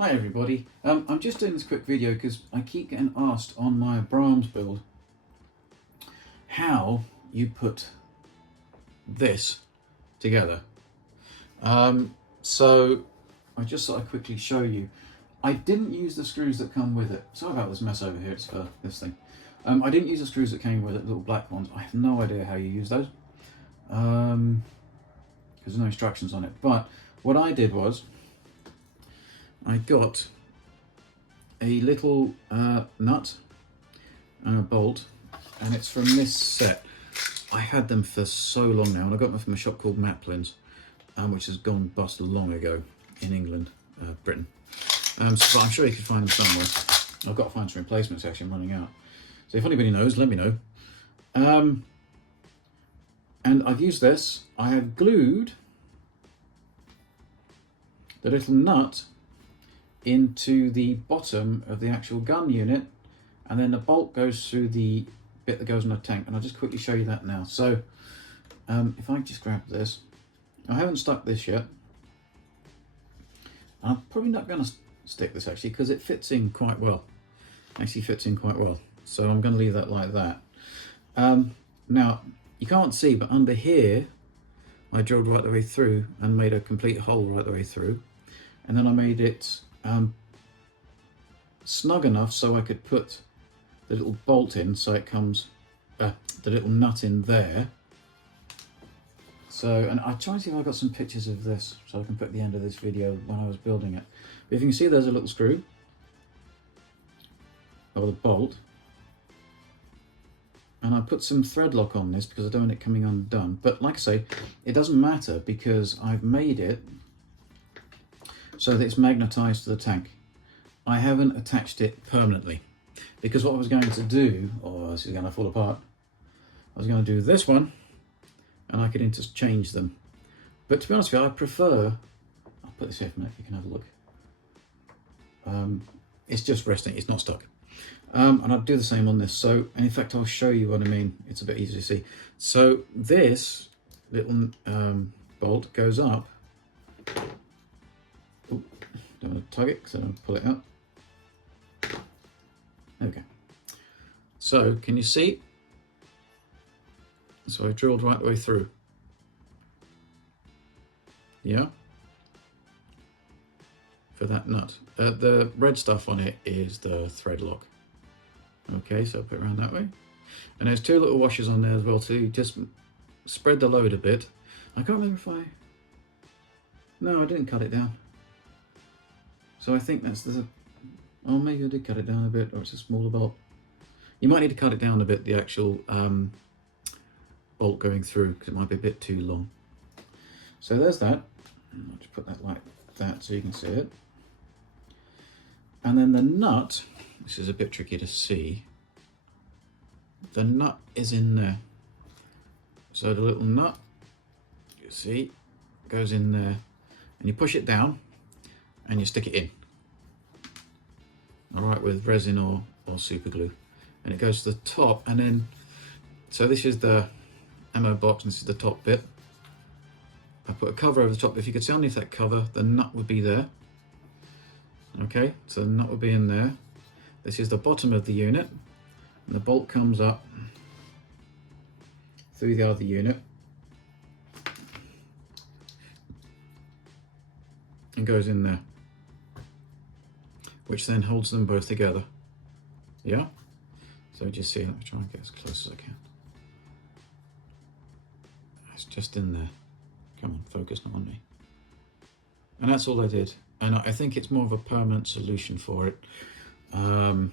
Hi everybody, I'm just doing this quick video because I keep getting asked on my Abrams build how you put this together. So I just thought I'd quickly show you. I didn't use the screws that come with it. Sorry about this mess over here, it's for this thing. I didn't use the screws that came with it, little black ones. I have no idea how you use those because there's no instructions on it. But what I did was I got a little nut and a bolt, and it's from this set. I had them for so long now, and I got them from a shop called Maplin's, which has gone bust long ago in England, Britain. So I'm sure you can find them somewhere. I've got to find some replacements actually, I'm running out. So if anybody knows, let me know. And I've used this. I have glued the little nut into the bottom of the actual gun unit, and then the bolt goes through the bit that goes in the tank, and I'll just quickly show you that now. So if I just grab this, I haven't stuck this yet. I'm probably not going to stick this actually because it fits in quite well. Actually fits in quite well, so I'm going to leave that like that. Now you can't see, but under here I drilled right the way through and made a complete hole right the way through, and then I made it snug enough so I could put the little bolt in, so it comes the little nut in there. So, and I try to see if I've got some pictures of this so I can put at the end of this video when I was building it. But if you can see, there's a little screw or the bolt, and I put some thread lock on this because I don't want it coming undone. But like I say, it doesn't matter because I've made it so that it's magnetized to the tank. I haven't attached it permanently because what I was going to do, this is going to fall apart, I was going to do this one and I could interchange them. But to be honest with you, I prefer, I'll put this here for a minute, you can have a look. It's just resting, it's not stuck. And I'll do the same on this. So, and in fact, I'll show you what I mean. It's a bit easier to see. So this little bolt goes up. Ooh, don't want to tug it because I don't want to pull it out. Okay. So can you see? So I drilled right the way through. Yeah. For that nut. The red stuff on it is the thread lock. Okay, so I'll put it around that way. And there's two little washers on there as well to just spread the load a bit. I can't remember if no, I didn't cut it down. So I think that's oh, maybe I did cut it down a bit, or it's a smaller bolt. You might need to cut it down a bit, the actual bolt going through, because it might be a bit too long. So there's that. I'll just put that like that so you can see it. And then the nut, this is a bit tricky to see. The nut is in there. So the little nut, you see, goes in there, and you push it down and you stick it in. All right, with resin or super glue. And it goes to the top, and then, so this is the ammo box and this is the top bit. I put a cover over the top. If you could see underneath that cover, the nut would be there. Okay, so the nut will be in there. This is the bottom of the unit, and the bolt comes up through the other unit and goes in there, which then holds them both together. Yeah? So just see, let me try and get as close as I can. It's just in there. Come on, focus, not on me. And that's all I did. And I think it's more of a permanent solution for it. And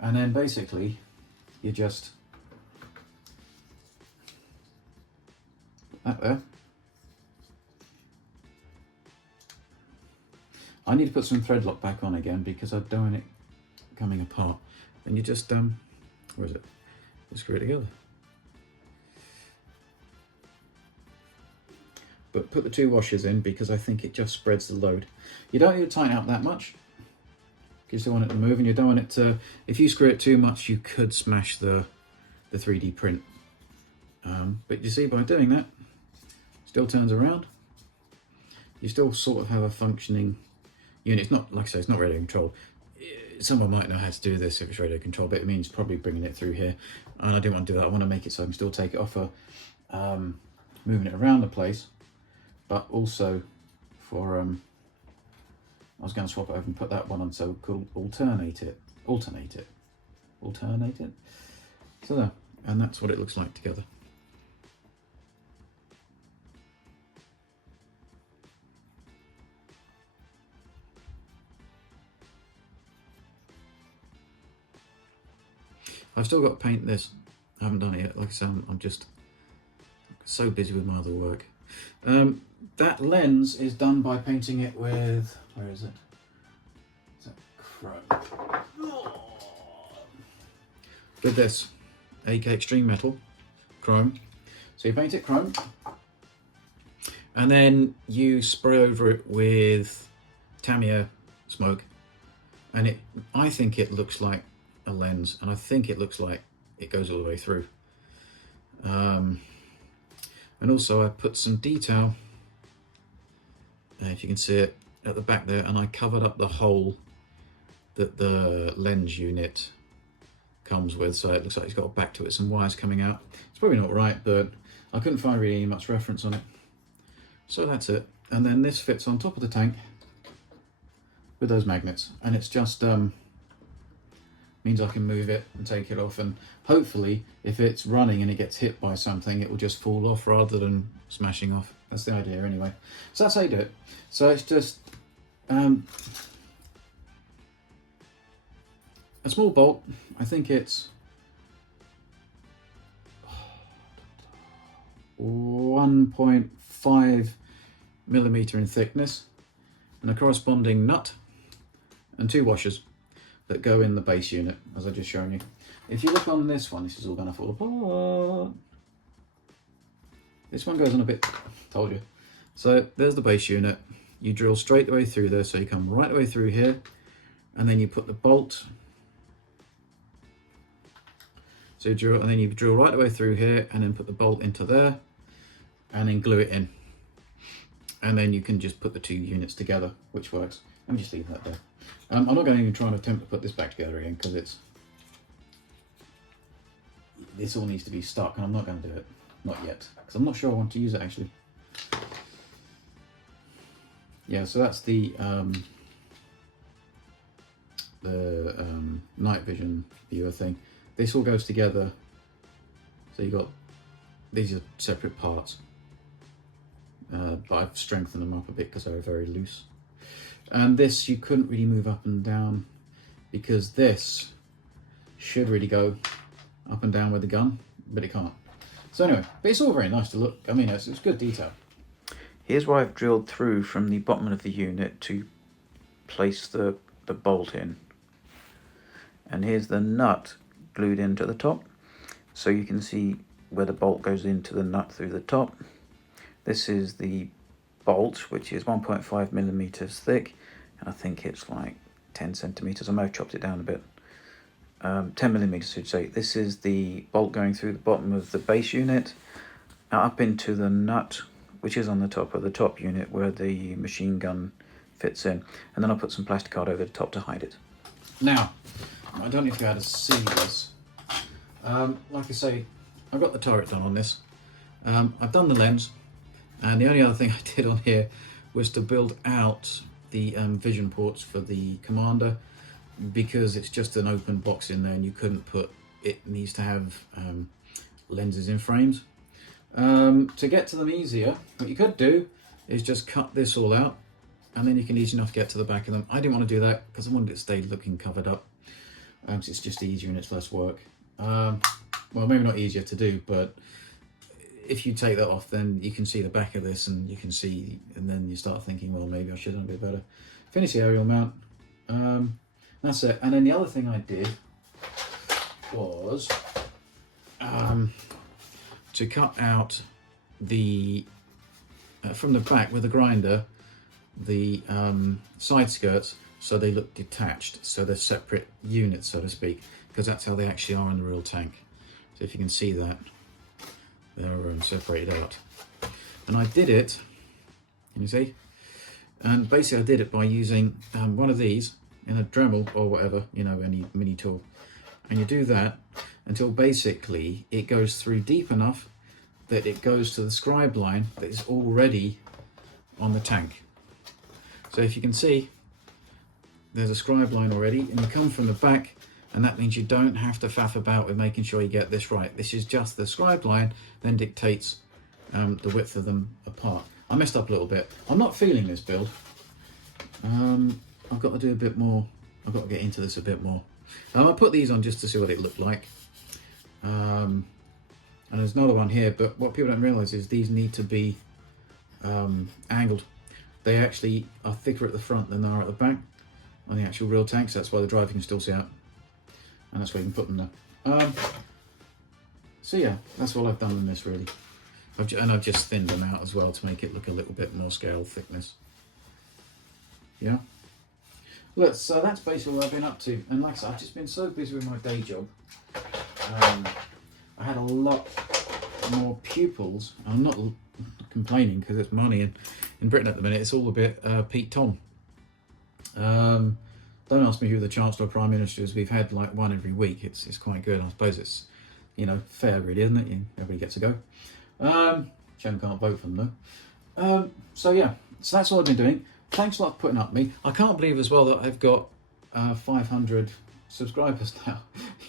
then basically, you just put that there. I need to put some thread lock back on again because I don't want it coming apart. And you just, where is it? Just screw it together. But put the two washers in because I think it just spreads the load. You don't need to tighten up that much because you still want it to move, and you don't want it to, if you screw it too much, you could smash the 3D print. But you see, by doing that, it still turns around. You still sort of have a functioning unit. It's not, like I say, it's not radio controlled. Someone might know how to do this if it's radio controlled, but it means probably bringing it through here. And I didn't want to do that. I want to make it so I can still take it off for moving it around the place, but also for I was going to swap it over and put that one on, so we could alternate it. So there, and that's what it looks like together. I've still got to paint this. I haven't done it yet. Like I said, I'm just so busy with my other work. That lens is done by painting it with, where is it? Is that chrome? With this AK Extreme Metal chrome. So you paint it chrome, and then you spray over it with Tamiya smoke, and I think it looks like a lens, and I think it looks like it goes all the way through. And also I put some detail, if you can see it, at the back there, and I covered up the hole that the lens unit comes with, so it looks like it's got a back to it, some wires coming out. It's probably not right, but I couldn't find really much reference on it. So that's it. And then this fits on top of the tank with those magnets, and it's just means I can move it and take it off, and hopefully if it's running and it gets hit by something, it will just fall off rather than smashing off. That's the idea anyway. So that's how you do it. So it's just a small bolt. I think it's 1.5 millimeter in thickness, and a corresponding nut and 2 washers that go in the base unit, as I just shown you. If you look on this one, this is all going to fall apart. This one goes on a bit, told you. So there's the base unit. You drill straight the way through there, so you come right the way through here, and then you put the bolt. So you drill, and then you drill right the way through here, and then put the bolt into there, and then glue it in. And then you can just put the 2 units together, which works. Let me just leave that there. I'm not going to even try and attempt to put this back together again, because this all needs to be stuck, and I'm not going to do it. Not yet, because I'm not sure I want to use it actually. Yeah, so that's the night vision viewer thing. This all goes together. So you got, these are separate parts, but I've strengthened them up a bit because they were very loose. And this you couldn't really move up and down, because this should really go up and down with the gun, but it can't. So anyway, but it's all very nice to look. I mean, it's good detail. Here's where I've drilled through from the bottom of the unit to place the bolt in. And here's the nut glued into the top. So you can see where the bolt goes into the nut through the top. This is the bolt, which is 1.5 millimeters thick, and I think it's like 10 centimeters. I may have chopped it down a bit. 10 millimeters, you'd say. This is the bolt going through the bottom of the base unit, up into the nut, which is on the top of the top unit where the machine gun fits in. And then I'll put some plastic card over the top to hide it. Now, I don't know if you had to see this. Like I say, I've got the turret done on this. I've done the lens, and the only other thing I did on here was to build out the vision ports for the commander, because it's just an open box in there and you couldn't put, it needs to have lenses in frames. To get to them easier, what you could do is just cut this all out, and then you can easy enough get to the back of them. I didn't want to do that because I wanted it to stay looking covered up. So it's just easier and it's less work. Well, maybe not easier to do, but if you take that off, then you can see the back of this, and you can see, and then you start thinking, well, maybe I should have done a bit better. Finish the aerial mount. That's it. And then the other thing I did was to cut out the from the back with a grinder, the side skirts, so they look detached, so they're separate units, so to speak, because that's how they actually are in the real tank. So if you can see that, they're separated out. And I did it, can you see? And basically I did it by using one of these in a Dremel or whatever, you know, any mini tool. And you do that until basically it goes through deep enough that it goes to the scribe line that is already on the tank. So if you can see, there's a scribe line already, and you come from the back, and that means you don't have to faff about with making sure you get this right. This is just the scribe line, then dictates the width of them apart. I messed up a little bit. I'm not feeling this build. I've got to do a bit more. I've got to get into this a bit more. I put these on just to see what it looked like. And there's another one here, but what people don't realise is these need to be angled. They actually are thicker at the front than they are at the back on the actual real tanks. That's why the driver can still see out, and that's why you can put them there. So yeah, that's all I've done in this really. I've just thinned them out as well to make it look a little bit more scale thickness. Yeah. Look, so that's basically what I've been up to. And like I said, I've just been so busy with my day job. I had a lot more pupils. I'm not complaining because it's money, and in Britain at the minute it's all a bit Pete Tom. Don't ask me who the Chancellor or Prime Minister is. We've had like one every week. It's quite good. I suppose it's, you know, fair really, isn't it? Everybody gets a go. Jen can't vote for them though. So yeah, so that's all I've been doing. Thanks a lot for putting up with me. I can't believe as well that I've got 500 subscribers now.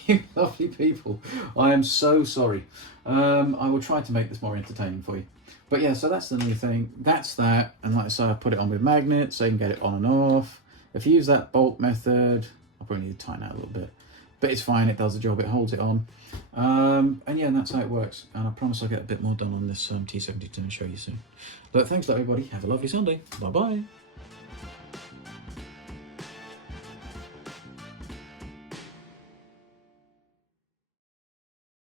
You lovely people. I am so sorry. I will try to make this more entertaining for you. But yeah, so that's the new thing. That's that. And like I say, I put it on with magnets so you can get it on and off. If you use that bolt method, I'll probably need to tighten out a little bit. But it's fine, it does the job, it holds it on. And yeah, and that's how it works. And I promise I'll get a bit more done on this T-72 and show you soon. But thanks a lot everybody. Have a lovely Sunday. Bye-bye.